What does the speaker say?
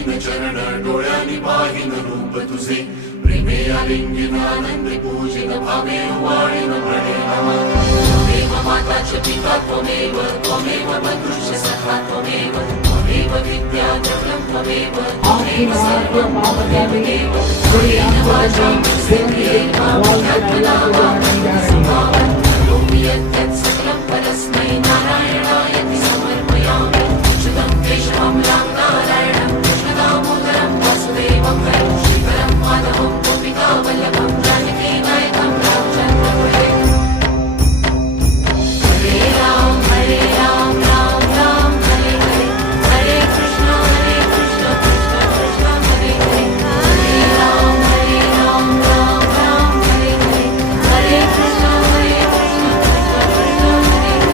घेईन चरण डोळ्यांनी पाहिन रूप तुझे प्रेमे आलिंगिन आनंदी पूजिन भावे वाळीन म्हणे नमः त्वमेव माता च पिता त्वमेव त्वमेव बन्धुश्च सखा त्वमेव त्वमेव विद्या द्रव्यं त्वमेव त्वमेव सर्वं मम देवदेव गुणेन वाचां सिद्धेन वाक्यात्मना वा करोमि यत्